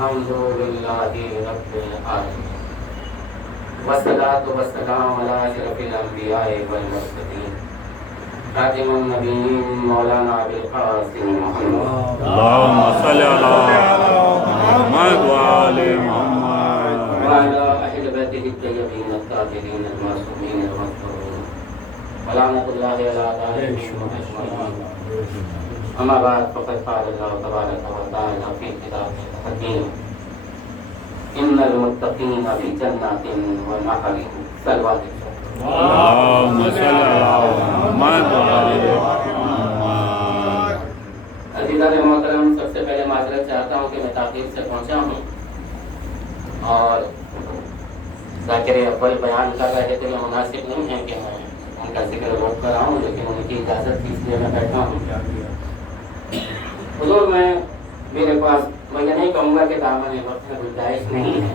الحمد للہ رب العالمین والصلاة والسلام علی اشرف الانبیاء والمرسلین خاتم النبیین مولانا ابی القاسم محمد اللهم صل على محمد وآل محمد وعلى اہل بیتہ الطیبین الطاہرین المعصومین المطہرین ولعنۃ اللہ علی اعدائہم اجمعین. اما بعد فقد قال اللہ تبارک و تعالی فی کتابہ الحکیم ان المتقین فی جنات ونہر. صلوات اللهم صل على محمد وآل محمد. عزیزان محترم، سب سے پہلے معذرت چاہتا ہوں کہ میں تاخیر سے پہنچا ہوں اور ذاکر اول بیان کر رہے تھے. یہ مناسب نہیں ہے کہ میں ان کا ذکر روک کر آؤں، لیکن ان کی اجازت تھی اس لیے میں بیٹھا ہوں. حضور، میرے پاس میں یہ نہیں کہوں گا کہ دامن وقت میں گنجائش نہیں ہے.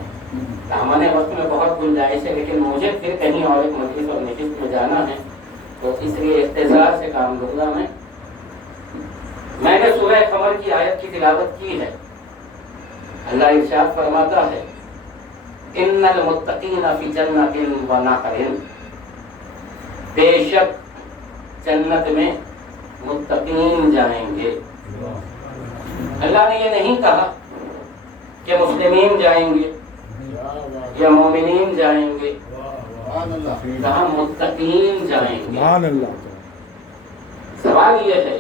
دامن وقت میں بہت گنجائش ہے، لیکن مجھے پھر کہیں اور ایک مجلس اور نشست میں جانا ہے، تو اس لیے اختصار سے کام لوں گا. میں نے سورہ قمر کی آیت کی تلاوت کی ہے. اللہ ارشاد فرماتا ہے ان المتقین فی جنات ونہر، بے شک جنت میں متقین جائیں گے. اللہ نے یہ نہیں کہا کہ مسلمین جائیں گے یا مومنین جائیں گے، کہا متقین جائیں گے. سوال یہ ہے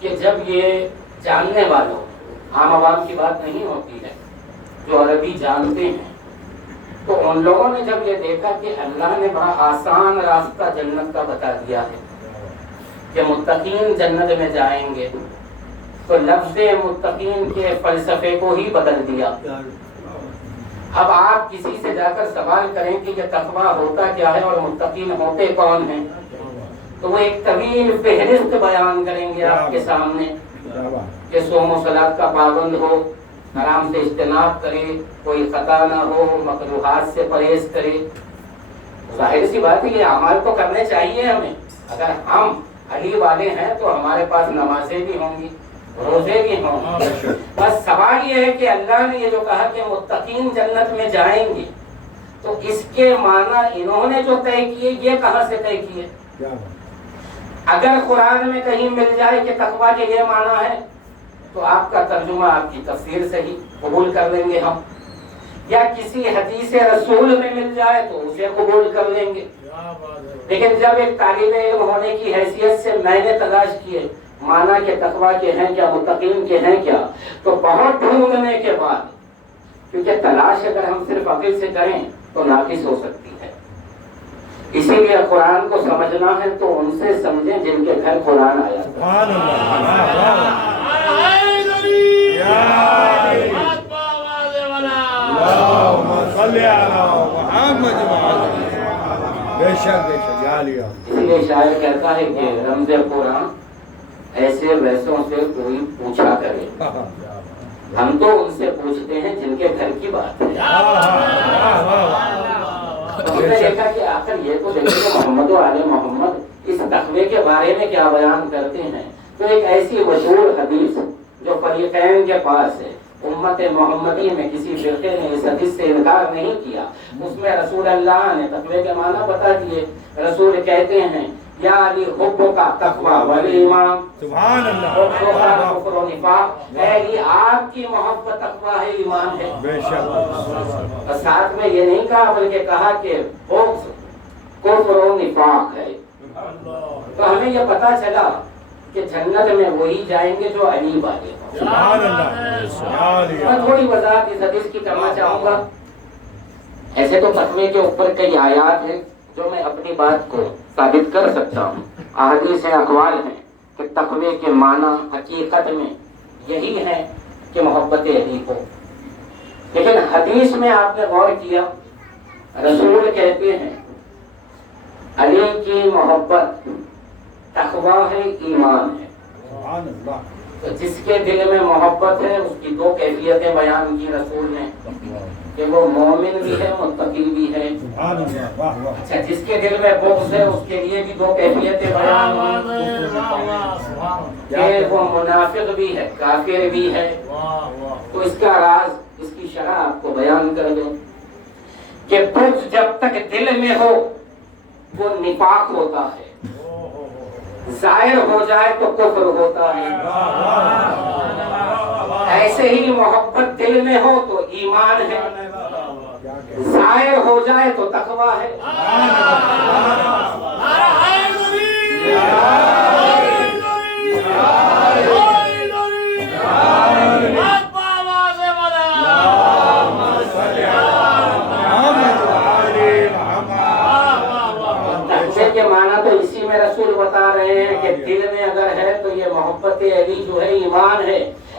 کہ جب یہ جاننے والوں، عام عوام کی بات نہیں ہوتی ہے، جو عربی جانتے ہیں، تو ان لوگوں نے جب یہ دیکھا کہ اللہ نے بڑا آسان راستہ جنت کا بتا دیا ہے کہ متقین جنت میں جائیں گے، تو لفظ متقین کے فلسفے کو ہی بدل دیا. اب آپ کسی سے جا کر سوال کریں کہ یہ تقویٰ ہوتا کیا ہے اور متقین ہوتے کون ہیں، تو وہ ایک طویل فہرست بیان کریں گے آپ کے سامنے کہ صوم و صلاۃ کا پابند ہو، حرام سے اجتناب کرے، کوئی خطا نہ ہو، مکروہات سے پرہیز کرے. ظاہر سی بات ہے یہ اعمال تو کرنے چاہیے ہمیں. اگر ہم علی والے ہیں تو ہمارے پاس نمازیں بھی ہوں گی، روزے بھی ہوں گے. بس سوال یہ ہے کہ اللہ نے یہ جو کہا کہ متقین جنت میں جائیں گے، تو اس کے معنی انہوں نے جو طے کیے یہ کہاں سے طے کیے؟ اگر قرآن میں کہیں مل جائے کہ تقویٰ کے یہ معنی ہے تو آپ کا ترجمہ، آپ کی تفسیر سے ہی قبول کر لیں گے ہم، یا کسی حدیث رسول میں مل جائے تو اسے قبول کر لیں گے. لیکن جب ایک طالب علم ہونے کی حیثیت سے میں نے تلاش کیے معنی کہ تقویٰ کے ہیں کیا، متقین کے ہیں کیا، تو بہت ڈھونڈنے کے بعد، کیونکہ تلاش اگر ہم صرف عقل سے کریں تو ناقص ہو سکتی ہے، اسی لیے قرآن کو سمجھنا ہے تو ان سے سمجھیں جن کے گھر قرآن آیا. اسی لیے شاعر کہتا ہے کہ رمز قرآن ایسے ویسوں سے کوئی پوچھا کرے، ہم تو ان سے پوچھتے ہیں جن کے گھر کی بات ہے. ہم نے دیکھا کہ آخر یہ تو دیکھیں کہ محمد و آل محمد اس تقوی کے بارے میں کیا بیان کرتے ہیں. تو ایک ایسی مشہور حدیث جو فریقین کے پاس ہے، امت محمدی میں کسی فرقے نے اس حدیث سے انکار نہیں کیا، اس میں رسول اللہ نے تقوی کے معنی بتا دیے. رسول کہتے ہیں یا علی حب کا تقوی والایمان، سبحان اللہ، کفر و نفاق. اے علی آپ کی محبت تقوی ہے، ایمان ہے. بے شک. اور ساتھ میں یہ نہیں کہا بلکہ کہا کہ بغض کفر و نفاق ہے. تو ہمیں یہ پتا چلا کہ جنت میں وہی جائیں گے جو علی والے ہوں. سبحان اللہ. میں تھوڑی وضاحت اس حدیث کی کرنا چاہوں گا. ایسے تو تقوی کے اوپر کئی آیات ہیں جو میں اپنی بات کو ثابت کر سکتا ہوں. احادیث اقوال ہیں کہ تقوی کے معنی حقیقت میں یہی ہے کہ محبت علی ہو. لیکن حدیث میں آپ نے غور کیا، رسول کہتے ہیں علی کی محبت تقوی ہے، ایمان ہے. تو جس کے دل میں محبت ہے اس کی دو کیفیتیں بیان کی رسول نے کہ وہ مومن بھی ہے متقی بھی ہے. اچھا جس کے دل میں بغض ہے اس کے لیے بھی دو کیفیتیں بیان ہوئی کہ وہ منافق بھی ہے کافر بھی ہے. تو اس کا راز اس کی شرح آپ کو بیان کر دوں کہ بغض جب تک دل میں ہو وہ نفاق ہوتا ہے، ظاہر ہو جائے تو کفر ہوتا ہے. ایسے ہی محبت دل میں ہو تو ایمان ہے، ظاہر ہو جائے تو تقویٰ ہے. تقوی کے معنی تو اسی میں رسول بتا رہے ہیں کہ دل میں اگر ہے تو یہ محبت علی جو ہے ایمان ہے،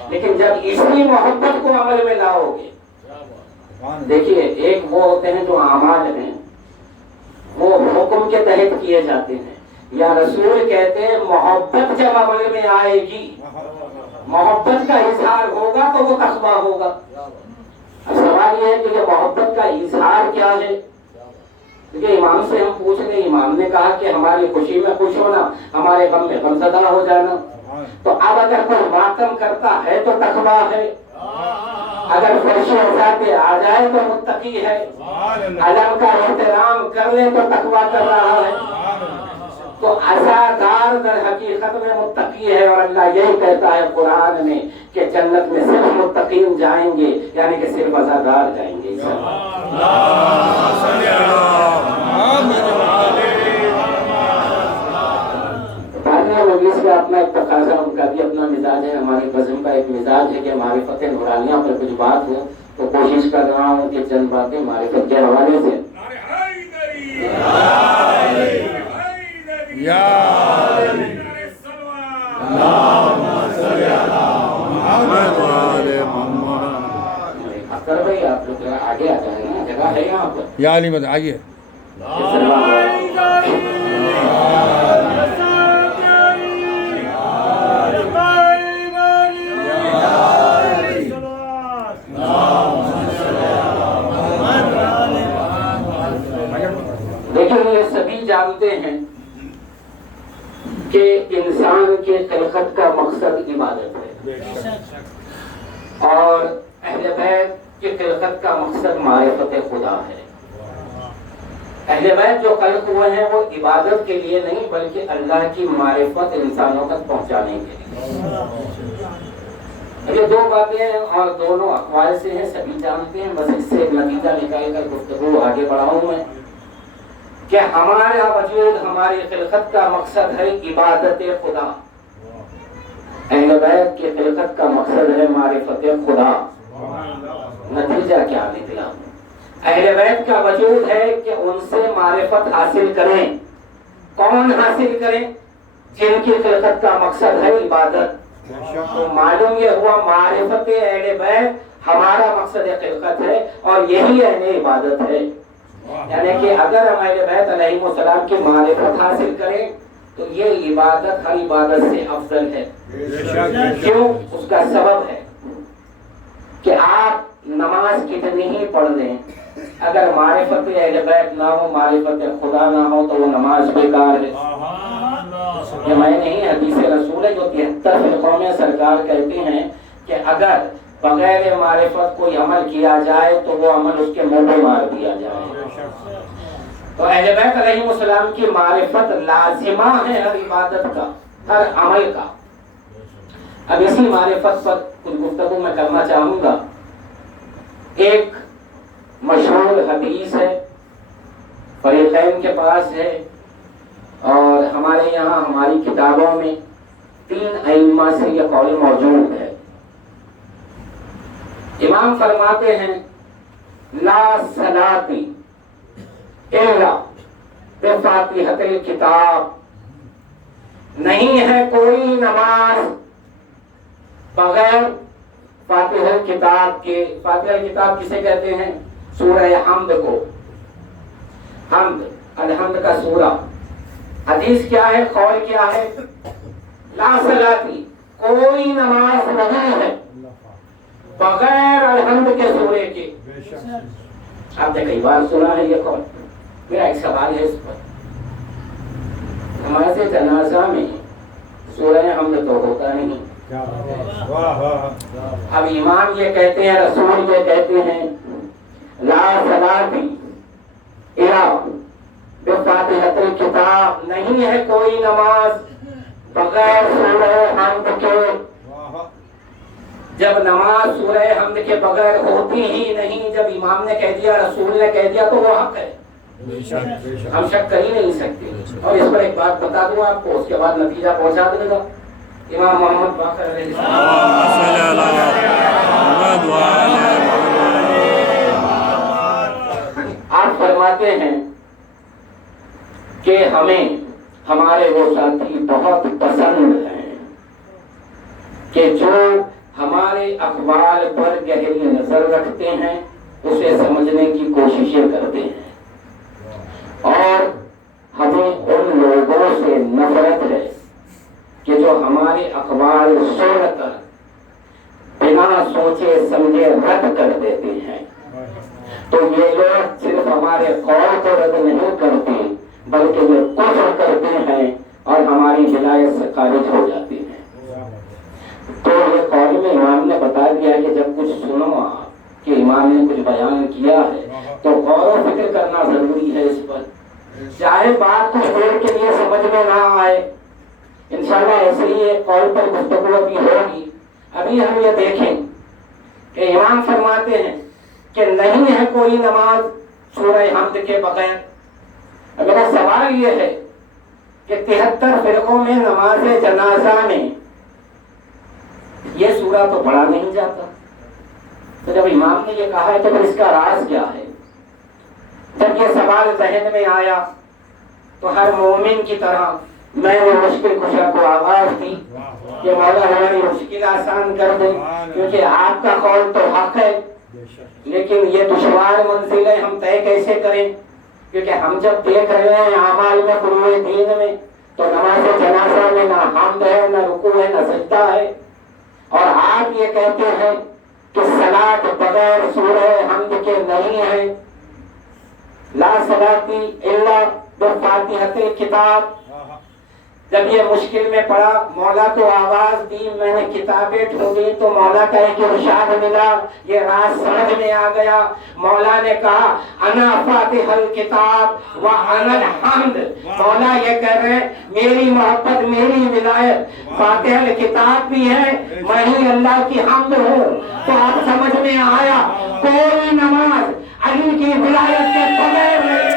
لیکن جب اسی محبت کو عمل میں لاؤ گے. دیکھیے ایک وہ ہوتے ہیں جو اعمال ہیں وہ حکم کے تحت کیے جاتے ہیں، یا رسول کہتے ہیں محبت جب عمل میں آئے گی، محبت کا اظہار ہوگا تو وہ تقویٰ ہوگا. اب سوال یہ ہے کہ یہ محبت کا اظہار کیا ہے؟ کیونکہ امام سے ہم پوچھ رہے ہیں، امام نے کہا کہ ہماری خوشی میں خوش ہونا، ہمارے غم میں غمزدہ ہو جانا. تو اب اگر کوئی ماتم کرتا ہے تو تقویٰ ہے، اگر خوشی ذاتے آ جائے تو متقی ہے، علم کا احترام کر لے تو تقویٰ کر رہا ہے. تو عزادار در حقیقت میں متقی ہے، اور اللہ یہی کہتا ہے قرآن میں کہ جنت میں صرف متقین جائیں گے، یعنی کہ صرف عزادار جائیں گے. مجلس کا اپنا ایک تقاضا، ان کا بھی اپنا مزاج ہے، ہماری بزم کا ایک مزاج ہے کہ معرفت نورانیہ پر کچھ بات ہو، تو کوشش کر رہا ہوں کہ چند باتیں معرفت کے حوالے سے. اختر بھائی آپ لوگ آگے آ جائیں نا، جگہ ہے یہاں پر. یا علی مدد آئیے. لیکن یہ سبھی جانتے ہیں کہ انسان کے خلقت کا مقصد عبادت ہے، اور اہل بیت کی خلقت کا مقصد معرفت خدا ہے. اہل بیت جو خلق ہوئے ہیں وہ عبادت کے لیے نہیں بلکہ اللہ کی معرفت انسانوں تک پہنچانے کے لیے. یہ دو باتیں ہیں اور دونوں اقوال سے ہیں، سبھی جانتے ہیں. بس اس سے ایک نتیجہ نکال کر گفتگو آگے بڑھاؤں میں کہ ہمارا وجود، ہماری خلقت کا مقصد ہے عبادت خدا. اہل بیت کی خلقت کا مقصد ہے معرفت خدا. نتیجہ کیا نکلا؟ اہل بیت کا وجود ہے کہ ان سے معرفت حاصل کریں. کون حاصل کریں؟ جن کی خلقت کا مقصد ہے عبادت. تو معلوم یہ ہوا معرفت اہل بیت ہمارا مقصد خلقت ہے اور یہی اہل عبادت ہے. یعنی کہ اگر ہم اہل بیت علیہ السلام کی معرفت حاصل کریں تو یہ عبادت ہر عبادت سے افضل ہے. کیوں؟ اس کا سبب ہے کہ آپ نماز کتنی ہی پڑھ لیں، اگر معرفت اہل بیت نہ ہو، معرفت خدا نہ ہو تو وہ نماز بیکار ہے. یہ میں نہیں، حدیث رسول ہے جو 73 فرقوں میں سرکار کہتے ہیں کہ اگر بغیر معرفت کوئی عمل کیا جائے تو وہ عمل اس کے منہ پہ مار دیا جائے. تو اہل بیت علیہ السلام کی معرفت لازمہ ہے ہر عبادت کا، ہر عمل کا. اب اسی معرفت پر کچھ گفتگو میں کرنا چاہوں گا. ایک مشہور حدیث ہے، فریقین کے پاس ہے، اور ہمارے یہاں ہماری کتابوں میں 3 ائمہ سے یہ قول موجود ہے. امام فرماتے ہیں لا صلاۃ الا بفاتحۃ الکتاب، نہیں ہے کوئی نماز بغیر فاتحہ کتاب کے. فاتحہ کتاب کسے کہتے ہیں؟ سورہ حمد کو. حمد، الحمد کا سورہ. حدیث کیا ہے؟ قول کیا ہے؟ لا صلاۃ، کوئی نماز نہیں ہے بغیر الحمد کے سورے کے. آپ نے کئی بار سنا ہے یہ قول. میرا ایک سوال ہے اس پر. نماز جنازہ میں سورہ حمد تو ہوتا نہیں. اب امام یہ کہتے ہیں, رسول یہ کہتے ہیں, لا صلاۃ الا بفاتحۃ الکتاب, نہیں ہے کوئی نماز بغیر سورہ حمد کے. جب نماز سورہ حمد کے بغیر ہوتی ہی نہیں, جب امام نے کہہ دیا, رسول نے کہہ دیا, تو وہ حق ہے, ہم شک کر ہی نہیں سکتے. اور اس پر ایک بات بتا دوں آپ کو, اس کے بعد نتیجہ پہنچا دے گا. امام محمد باقر علیہ السلام آپ فرماتے ہیں کہ ہمیں ہمارے وہ ساتھی بہت پسند ہیں کہ جو ہمارے اقوال پر گہری نظر رکھتے ہیں, اسے سمجھنے کی کوششیں کرتے ہیں, اور ہمیں ان لوگوں سے نفرت ہے کہ جو ہمارے اقوال سن کر بنا سوچے سمجھے رد کر دیتے ہیں. تو یہ لوگ صرف ہمارے قول کو رد نہیں کرتے بلکہ یہ کفر کرتے ہیں اور ہماری ولایت سے خارج ہو جاتے ہیں. تو یہ قول میں امام نے بتا دیا کہ جب کچھ سنو آپ کہ امام نے کچھ بیان کیا ہے تو غور و فکر کرنا ضروری ہے اس پر, چاہے بات کچھ دیر کے لیے سمجھ میں نہ آئے. انشاءاللہ ایسے ہی ایک قول پر گفتگو ابھی ہوگی. ابھی ہم یہ دیکھیں کہ امام فرماتے ہیں کہ نہیں ہے کوئی نماز سورہ حمد کے بغیر. میرا سوال یہ ہے کہ 73 فرقوں میں نماز جنازہ میں یہ سورہ تو پڑھا نہیں جاتا. تو جب امام نے یہ کہا ہے تو پھر اس کا راز کیا ہے؟ جب یہ سوال ذہن میں آیا تو ہر مومن کی طرح میں نے مشکل کشا کو آواز دی کہ مولا ہماری مشکل آسان کر دے, کیونکہ آپ کا قول تو حق ہے, لیکن یہ دشوار منزلیں ہم طے کیسے کریں؟ کیونکہ ہم جب دیکھ رہے ہیں اعمال میں فروع دین میں تو نماز جنازہ میں نہ حمد ہے, نہ رکوع ہے, نہ سجدہ ہے, اور آپ یہ کہتے ہیں کہ صلاۃ بغیر سورہ حمد کے نہیں ہے. لا صلاۃ الا بفاتحۃ الکتاب. جب یہ مشکل میں پڑا, مولا کو آواز دی, میں نے کتابیں ڈھونڈی تو مولا کا ایک ارشاد ملا, یہ راز سمجھ میں آ گیا. مولا نے کہا انا فاتح الکتاب و انا الحمد. مولا یہ کہہ رہے ہیں میری محبت, میری ولایت فاتح الکتاب بھی ہے, میں ہی اللہ کی حمد ہوں. تو اب سمجھ میں آیا کوئی نماز علی کی ولایت کے بغیر نہیں.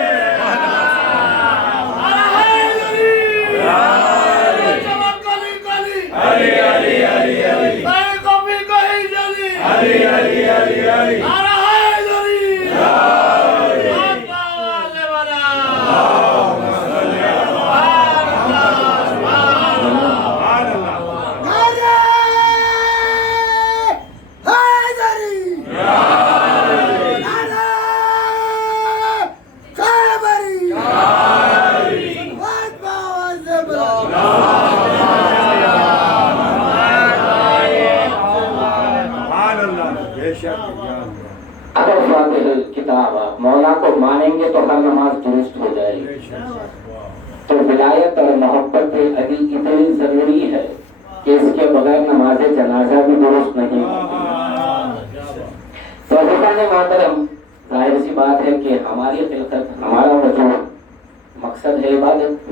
اگر فاتح کتاب آپ مولا کو مانیں گے تو ہر نماز درست ہو جائے گی. تو ولایت اور محبت علی اتنی ضروری ہے کہ اس کے بغیر نماز جنازہ بھی درست نہیں ہوتی. تو حضرتان محترم, ظاہر سی بات ہے کہ ہماری خلقت, ہمارا وجود مقصد ہے عبادت.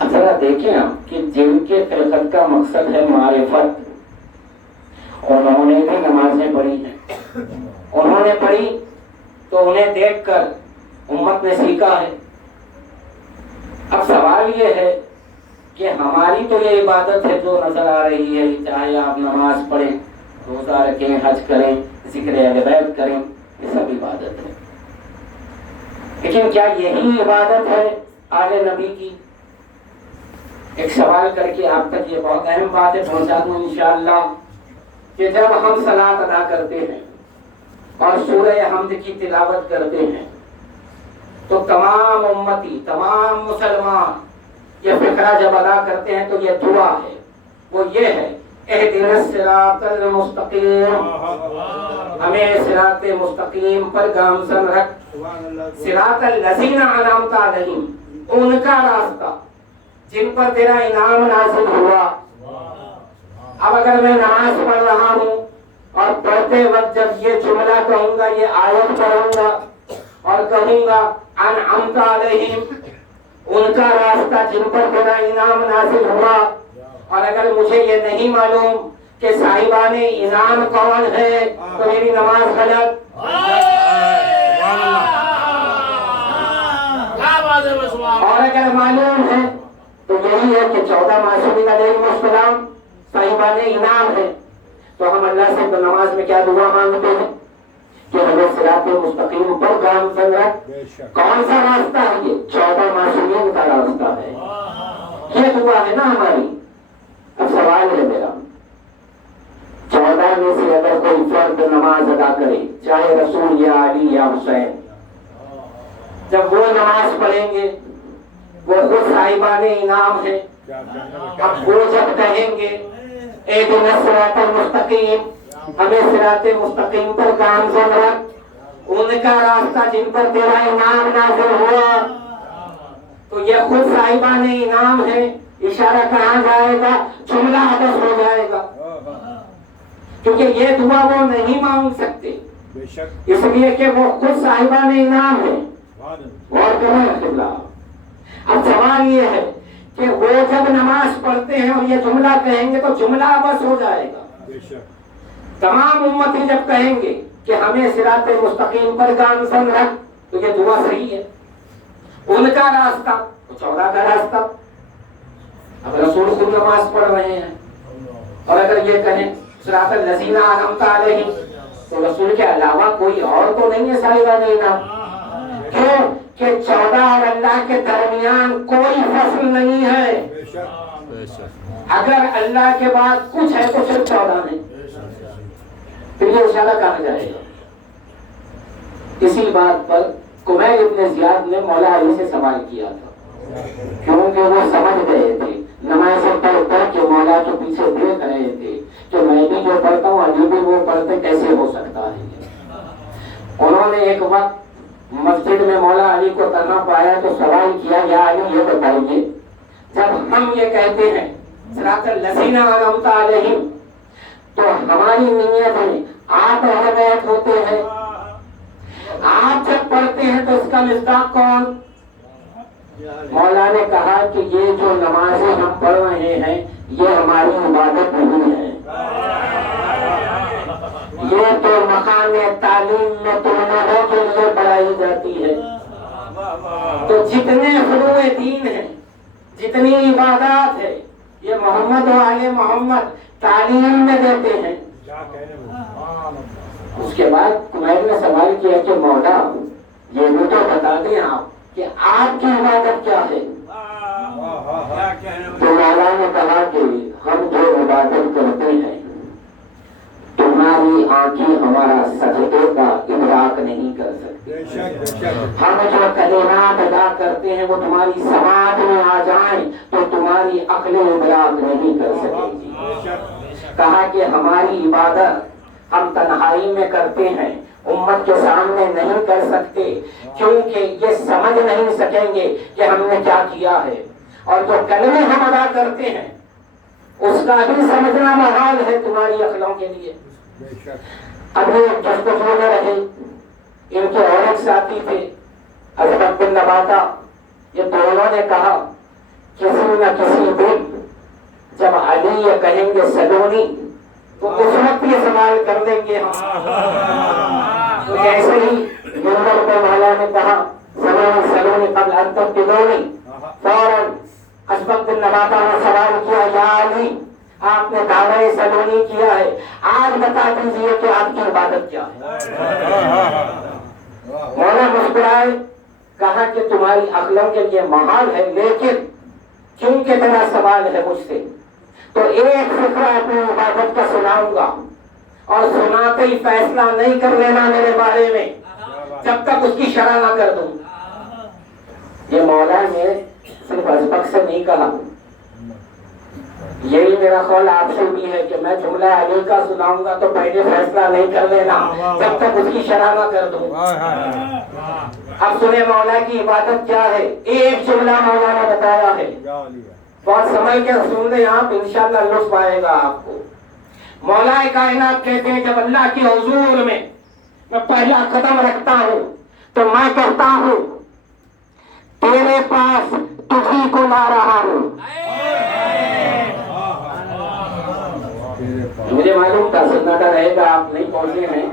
اب ذرا دیکھیں آپ کہ جن کے خلقت کا مقصد ہے معرفت, انہوں نے بھی نمازیں پڑھی ہیں. انہوں نے پڑھی تو انہیں دیکھ کر امت نے سیکھا ہے. اب سوال یہ ہے کہ ہماری تو یہ عبادت ہے جو نظر آ رہی ہے, چاہے آپ نماز پڑھیں, روزہ رکھیں, حج کریں, ذکر اہل بیت کریں, یہ سب عبادت ہے. لیکن کیا یہی عبادت ہے آل نبی کی؟ ایک سوال کر کے آپ تک یہ بہت اہم بات ہے پہنچا دوں انشاءاللہ کہ جب ہم صلاۃ ادا کرتے ہیں اور سورہ حمد کی تلاوت کرتے ہیں تو تمام امتی, تمام مسلمان یہ فقرہ جب ادا کرتے ہیں تو یہ دعا ہے وہ یہ ہے اہدنا الصراط المستقیم، ہمیں صراط مستقیم پر گامزن رکھ، صراط الذین انعمت علیہم، ان کا راستہ جن پر تیرا انعام نازل ہوا۔ اب اگر میں نماز پڑھ رہا ہوں اور پڑھتے وقت جب یہ جملہ کہوں گا، یہ آیت پڑھوں گا اور کہوں گا انعمت علیہم، ان کا راستہ جن پر تیرا انعام نازل ہوا، اور اگر مجھے یہ نہیں معلوم کہ صاحبان انعام کون ہے تو میری نماز غلط۔ اور اگر معلوم ہے تو یہی ہے کہ 14 معصومین علیہم السلام صاحبان انعام ہے، تو ہم اللہ سے تو نماز میں کیا دعا مانگتے ہیں کہ ہمیں صراط مستقیم پر گامزن رکھ۔ کون سا راستہ ہے یہ؟ 14 معصومین کا راستہ ہے، یہ دعا ہے نا ہماری۔ اب سوال ہے میرا، 14 میں سے اگر کوئی فرد نماز ادا کرے، چاہے رسول یا علی یا حسین، جب وہ نماز پڑھیں گے وہ خود صاحبان انعام ہے۔ اب وہ جب کہیں گے اہدنا الصراط المستقیم، ہمیں صراط مستقیم پر گامزن رکھ، ان کا راستہ جن پر تیرا انعام نازل ہوا، تو یہ خود صاحبان انعام ہے۔ اشارہ کہاں جائے گا؟ جملہ حدث ہو جائے گا، کیونکہ یہ دعا وہ نہیں مانگ سکتے، اس لیے کہ وہ خود صاحبان انعام ہے۔ اور قبلہ اب سوال یہ ہے کہ وہ جب نماز پڑھتے ہیں اور یہ جملہ کہیں گے تو جملہ بس ہو جائے گا۔ تمام امتی جب کہیں گے کہ ہمیں صراط مستقیم پر گامزن رکھ، تو یہ دعا صحیح ہے۔ ان کا راستہ 14 کا راستہ، اب رسول خود نماز پڑھ رہے ہیں، اور اگر یہ کہیں صراط الذین انعمت علیہم، تو رسول کے علاوہ کوئی اور تو نہیں ہے صاحبان انعام، کیوں کہ 14 اور اللہ کے درمیان کوئی فصل نہیں ہے۔ اگر اللہ کے بعد کچھ ہے تو صرف 14 نہیں، پھر یہ اشارہ کہاں جائے گا؟ اسی بات پر کمیل ابن زیاد نے مولا علی سے سوال کیا تھا، کیونکہ وہ سمجھ گئے تھے نماز پڑھ کر کے مولا کے پیچھے دیکھ رہے تھے کہ میں بھی جو پڑھتا ہوں علی بھی وہ پڑھتے، کیسے ہو سکتا ہے؟ انہوں نے ایک وقت مسجد میں مولا علی کو تنہا پایا تو سوال کیا، یا علی یہ بتائیے جب ہم یہ کہتے ہیں صراط الذین انعمت علیہم تو ہماری نیت میں آپ اہل بیت ہوتے ہیں، آپ جب پڑھتے ہیں تو اس کا مصداق کون؟ مولا نے کہا کہ یہ جو نمازیں ہم پڑھ رہے ہیں یہ ہماری عبادت نہیں ہے، یہ تو مقام تعلیم میں ترنموں کے لیے پڑھائی جاتی ہے۔ تو جتنے فروع دین ہیں، جتنی عبادات ہے، یہ محمد و آل محمد تعلیم میں دیتے ہیں۔ اس کے بعد کمیل نے سوال کیا کہ مولا یہ بھی تو بتا دیں آپ کہ آپ کی عبادت کیا ہے؟ تو مولا نے کہا کہ ہم جو عبادت کرتے ہیں تمہاری آنکھیں ہمارا سجدے کا ادراک نہیں کر سکتی، ہم جو کلمات ادا کرتے ہیں وہ تمہاری سماعت میں آ جائیں تو تمہاری عقل ادراک نہیں کر سکے گی۔ کہا کہ ہماری عبادت ہم تنہائی میں کرتے ہیں، امت کے سامنے نہیں کر سکتے، کیونکہ یہ سمجھ نہیں سکیں گے کہ ہم نے کیا کیا ہے، اور جو کلمے ہم ادا کرتے ہیں اس کا بھی سمجھنا محال ہے تمہاری عقلوں کے لیے۔ اب یہ گفتگو میں رہے، ان کے اور ایک ساتھی تھے حضرت بن نباتہ، یہ دونوں نے کہا کسی نہ کسی دن جب علی یہ کہیں گے سلونی تو اس وقت یہ سوال کر دیں گے ہم۔ تو جیسے ہی منبر پہ مولا نے کہا سلونی سلونی قبل ان تفتنونی، فوراً حضرت بن نباتہ نے سوال کیا یا علی آپ نے دعوی سلونی کیا ہے، آج بتا دیجیے کہ آپ کی عبادت کیا ہے۔ مولا مسکرائے، کہا کہ تمہاری عقلوں کے لیے محال ہے، لیکن کیونکہ تیرا سوال ہے مجھ سے تو ایک فقرہ اپنی عبادت کا سناؤں گا، اور سناتے ہی فیصلہ نہیں کر لینا میرے بارے میں جب تک اس کی شرح نہ کر دوں۔ یہ مولا نے صرف ازبک سے نہیں کہا، یہی میرا قول آپ سے بھی ہے کہ میں جملہ علی کا سناؤں گا تو پہلے فیصلہ نہیں کر لینا جب تک اس کی شرح نہ کر دوں. اب سنیں مولا کی عبادت کیا ہے. ایک جملہ مولا نے بتایا ہے, بہت سمجھ کے سن لیں آپ, انشاءاللہ لطف آئے گا آپ کو. مولا کائنات کہتے ہیں جب اللہ کے حضور میں پہلا قدم رکھتا ہوں تو میں کہتا ہوں تیرے پاس تجھی کو لا رہا ہوں. مجھے معلوم تھا سناٹا رہے گا, آپ نہیں پہنچے ہیں.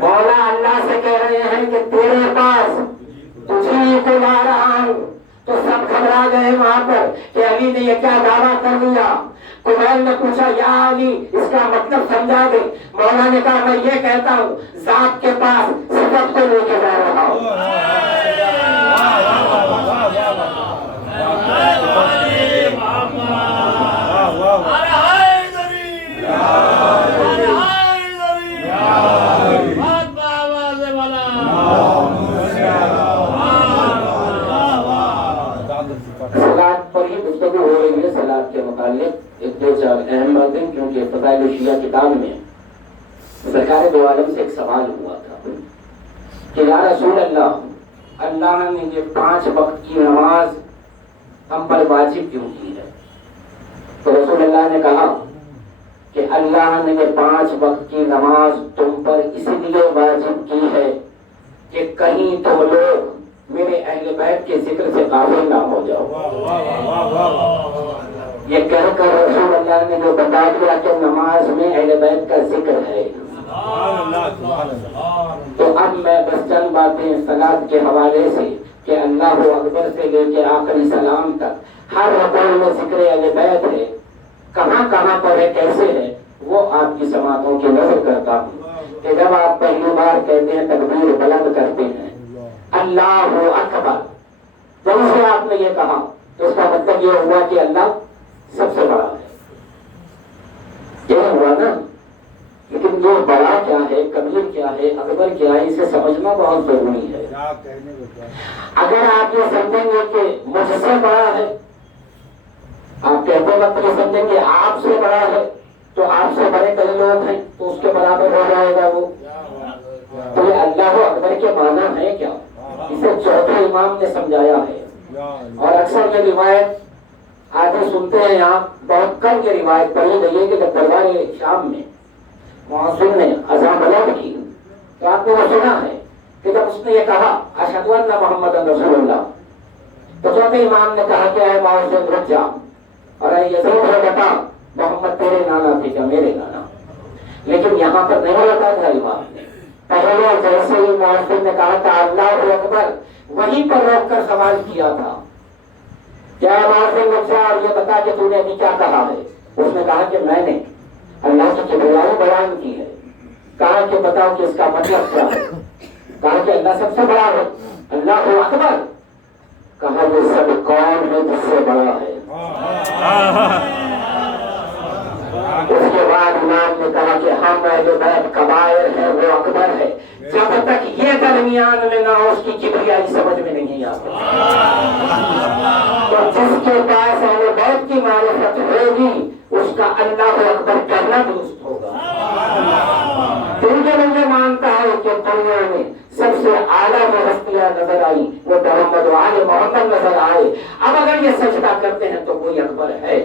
مولا اللہ سے کہہ رہے ہیں کہ تیرے پاس تجھی کو لا رہا ہوں. تو سب گھبرا گئے وہاں پر کہ علی نے یہ کیا دعویٰ کر لیا. قبیل نے پوچھا یا علی اس کا مطلب سمجھا دے. مولا نے کہا میں یہ کہتا ہوں ذات کے پاس صفت کو لے کے جا رہا ہوں. سلاد پر ہی گفتگو ہو رہی ہے. سلاد کے متعلق ایک دو چار اہم باتیں, کیونکہ فضائل الشیعہ کتاب میں سرکار دو عالم سے ایک سوال ہوا تھا کہ یا رسول اللہ, اللہ نے یہ 5 وقت کی نماز ہم پر واجب کیوں کی ہے؟ تو رسول اللہ نے کہا کہ اللہ نے یہ 5 وقت کی نماز تم پر اس لیے واجب کی ہے کہ کہیں تم لوگ میرے اہل بیت کے ذکر سے غافل نہ ہو جاؤ. یہ کہہ کر رسول اللہ نے جو بتا دیا کہ نماز میں اہل بیت کا ذکر ہے. تو اب میں بس چند باتیں صلاۃ کے حوالے سے کہ اللہ اکبر سے لے کے آخری سلام تک ہر رکوع میں ذکر اہل بیت ہے, کہاں کہاں پر ہے, کیسے ہے, وہ آپ کی سماعتوں کی نظر کرتا ہوں کہ جب آپ پہلی بار کہتے ہیں تکبیر بلند کرتے ہیں اللہ اکبر, جب سے آپ نے یہ کہا تو اس کا مطلب یہ ہوا کہ اللہ سب سے بڑا ہے. یہ ہوا نا, لیکن یہ بڑا کیا ہے, کبیر کیا ہے, اکبر کیا ہے, اسے سمجھنا بہت ضروری ہے. اگر آپ یہ سمجھیں گے کہ مجھ سے بڑا ہے, آپ کہتے وقت یہ سمجھیں گے آپ سے بڑا ہے, تو آپ سے بڑے کئی لوگ ہیں تو اس کے برابر ہو جائے گا وہ. تو یہ اللہ اکبر کے معنی ہے کیا, اسے چوتھے امام نے سمجھایا ہے. اور اکثر یہ روایت آگے سنتے ہیں آپ, بہت کم یہ روایت پڑھی گئی ہے کہ جب دربار شام میں مؤذن نے اذان بلند کی تو آپ نے وہ سنا ہے کہ جب اس نے یہ کہا اشہد ان محمد رسول اللہ, تو چوتھے امام نے کہا کہ اے مؤذن رک جا اور اے یزید ہے بتا محمد تیرے نانا تھے کیا میرے نانا. لیکن یہاں پر نہیں لگا تھا امام نے, پہلے جیسے ہی مؤذن نے کہا تھا اللہ اکبر, وہیں پر روک کر سوال کیا تھا کیا مؤذن رک جا اور یہ بتا کہ تو نے ابھی کیا کہا ہے. اس نے کہا کہ میں نے اللہ کی کبریائی بیان کی ہے. کہا کہ بتاؤ کہ اس کا مطلب کیا ہے. کہا کہ اللہ سب سے بڑا ہے, اللہ اکبر. کہا یہ سب کون ہے جس سے بڑا ہے. اس کے بعد امام نے کہا کہ ہم اہل بیت کبائر ہے, وہ اکبر ہے. جب تک یہ درمیان میں نہ ہو اس کی کبریائی سمجھ میں نہیں آتی. تو جس کے پاس اہل بیت کی معرفت ہوگی اس کا اللہ اکبر کرنا درست ہوگا. کیونکہ مجھے مانتا ہے کہ دنیا میں سب سے اعلیٰ جو ہستیاں نظر آئی وہ محمد و آل محمد نظر آئے. اب اگر یہ سجدہ کرتے ہیں تو کوئی اکبر ہے.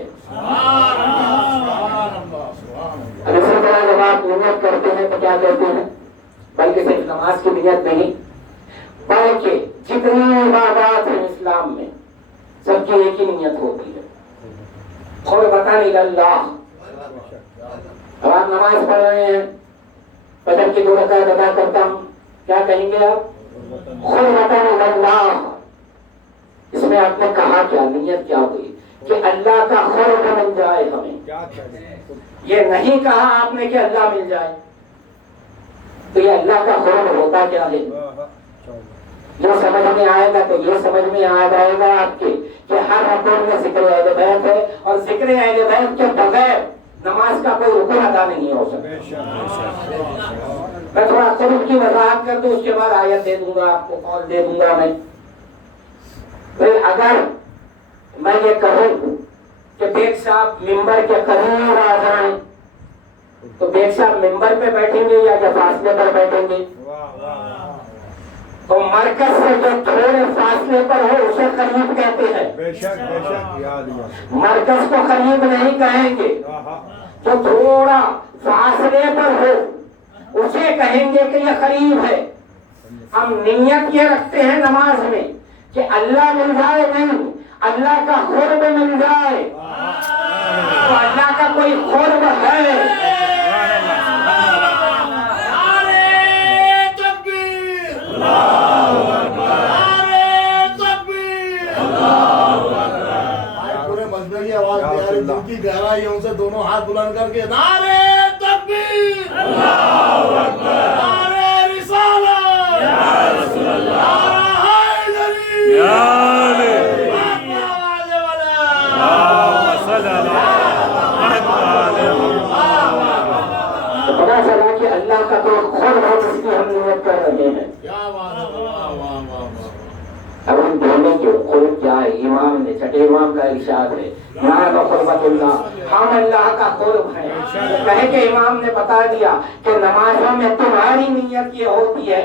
اگر اسی طرح جب آپ نیت کرتے ہیں تو کیا کہتے ہیں, بلکہ صرف نماز کی نیت نہیں بلکہ جتنی عبادات ہیں اسلام میں سب کی ایک ہی نیت ہوتی ہے, قربتاً اللہ. اب آپ نماز پڑھ رہے ہیں, فجر کی 2 رکعت ادا کرتا ہوں, کیا کہیں گے آپ؟ قربتاً اللہ. اس میں آپ نے کہا کیا, نیت کیا ہوئی کہ اللہ کا قرب مل جائے ہمیں. یہ نہیں کہا آپ نے کہ اللہ مل جائے. تو یہ اللہ کا قرب ہوتا کیا ہے, جو سمجھ میں آئے گا تو یہ سمجھ میں آ جائے گا آپ کے کہ ہر رکوع میں ذکر اہل بیت ہے, اور ذکر اہل بیت کے بغیر نماز کا کوئی رکن ادا نہیں ہو سکتا. میں تھوڑا قرب کی وضاحت کر دوں, اس کے بعد آیت دے دوں گا آپ کو, قول دے دوں گا میں. اگر میں یہ کہوں کہ بیگ صاحب ممبر کے قریب آ جائیں، تو بیگ صاحب ممبر پہ بیٹھیں گے یا فاصلے پر بیٹھیں گے؟ تو مرکز سے جو تھوڑے فاصلے پر ہو اسے قریب کہتے ہیں، بے شک بے شک یا علی مرکز کو قریب نہیں کہیں گے، جو تھوڑا فاصلے پر ہو اسے کہیں گے کہ یہ قریب ہے۔ ہم نیت یہ رکھتے ہیں نماز میں کہ اللہ مل جائے نہیں، اللہ کا قرب مل جائے، تو اللہ کا کوئی قرب ہے۔ پورے مجمع کی آواز دل کی گہرائیوں سے دونوں ہاتھ بلند کر کے نعرے تکبیر، اللہ اکبر، نعرے رسالت، یا رسول اللہ، نعرہ حیدری، یا علی، پتا چلا کہ اللہ کا تو خود ہے جس کی ہم نیت کر رہے ہیں۔ اب ہم بولیں کہ قرب کیا ہے؟ امام نے چھٹے امام کا ارشاد ہے نعرہ قربت اللہ، ہم اللہ کا قرب ہے۔ کہے کہ امام نے بتا دیا کہ نمازوں میں تمہاری نیت یہ ہوتی ہے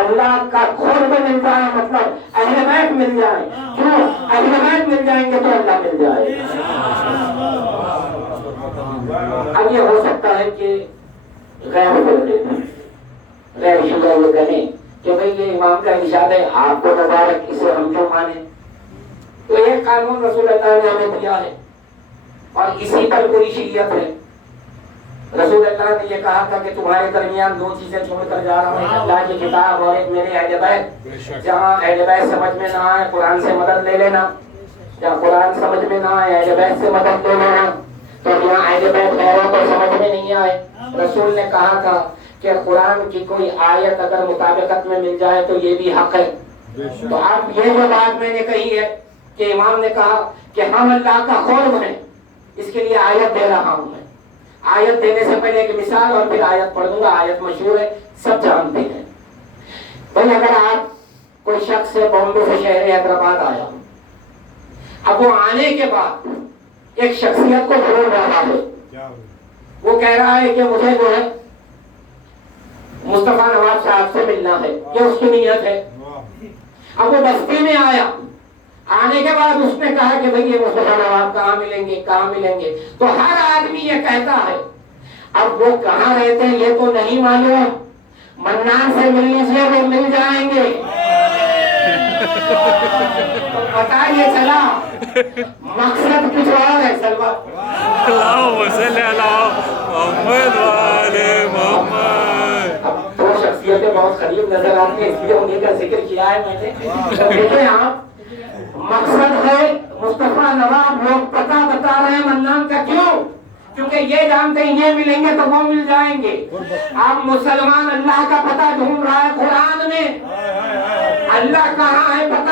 اللہ کا قرب مل جائے، مطلب اہل بیت مل جائے، کیوں؟ اہل بیت مل جائیں گے تو اللہ مل جائے۔ اب یہ ہو سکتا ہے کہ غیر شدہ یہ کہیں کہ بھئی یہ امام کا ارشاد ہے، آپ کو مبارک، اسے ہم کیوں مانیں؟ تو یہ قانون رسول اللہ نے ہمیں دیا ہے اور اسی پر پوری شریعت ہے۔ رسول اللہ نے یہ کہا تھا کہ تمہارے درمیان دو چیزیں چھوڑ کر جا رہا ہوں، ایک اللہ کی کتاب اور ایک میرے اہل بیت۔ جہاں اہل بیت سمجھ میں نہ آئے قرآن سے مدد لے لینا، جہاں قرآن سمجھ میں نہ آئے اہل بیت سے مدد لے لینا۔ تو یہاں اہل بیت غیروں کو سمجھ میں نہیں آئے، رسول نے کہا تھا کہ قرآن کی کوئی آیت اگر مطابقت میں مل جائے تو یہ بھی حق ہے۔ تو اب یہ جو بات میں نے کہی ہے کہ امام نے کہا کہ ہم اللہ کا قرب ہیں، اس کے لیے آیت دے رہا ہوں میں۔ آیت دینے سے پہلے ایک مثال اور پھر آیت پڑھ دوں گا، آیت مشہور ہے، سب جانتے ہیں۔ بھائی اگر آپ کوئی شخص سے بامبے سے شہر حیدرآباد آیا، اب وہ آنے کے بعد ایک شخصیت کو ضرور رہا ہے، وہ کہہ رہا ہے کہ مجھے جو ہے مصطفیٰ نواب صاحب سے ملنا ہے، یہ اس کی نیت ہے۔ اب وہ بستی میں آیا، آنے کے بعد اس نے کہا کہ بھئی یہ مصطفیٰ نواب کہاں ملیں گے کہاں ملیں گے، تو ہر آدمی یہ کہتا ہے۔ اب وہ کہاں رہتے ہیں یہ تو نہیں معلوم، منان سے مل لیجیے وہ مل جائیں گے۔ تو پتا یہ چلا مقصد کچھ اور ہے۔ سلوا اللہم صلی علی محمد وآل محمد۔ اب دو شخصیتیں بہت قریب نظر آتی ہیں، اس لیے انہیں کا ذکر کیا ہے میں نے۔ دیکھیں آپ، مقصد ہے مصطفیٰ نواب، لوگ پتہ بتا رہے ہیں منان کا، کیوں؟ کیونکہ یہ جانتے ہیں یہ ملیں گے تو وہ مل جائیں گے۔ اب مسلمان اللہ کا پتہ ڈھونڈ رہا ہے قرآن میں، اللہ کہاں ہے پتہ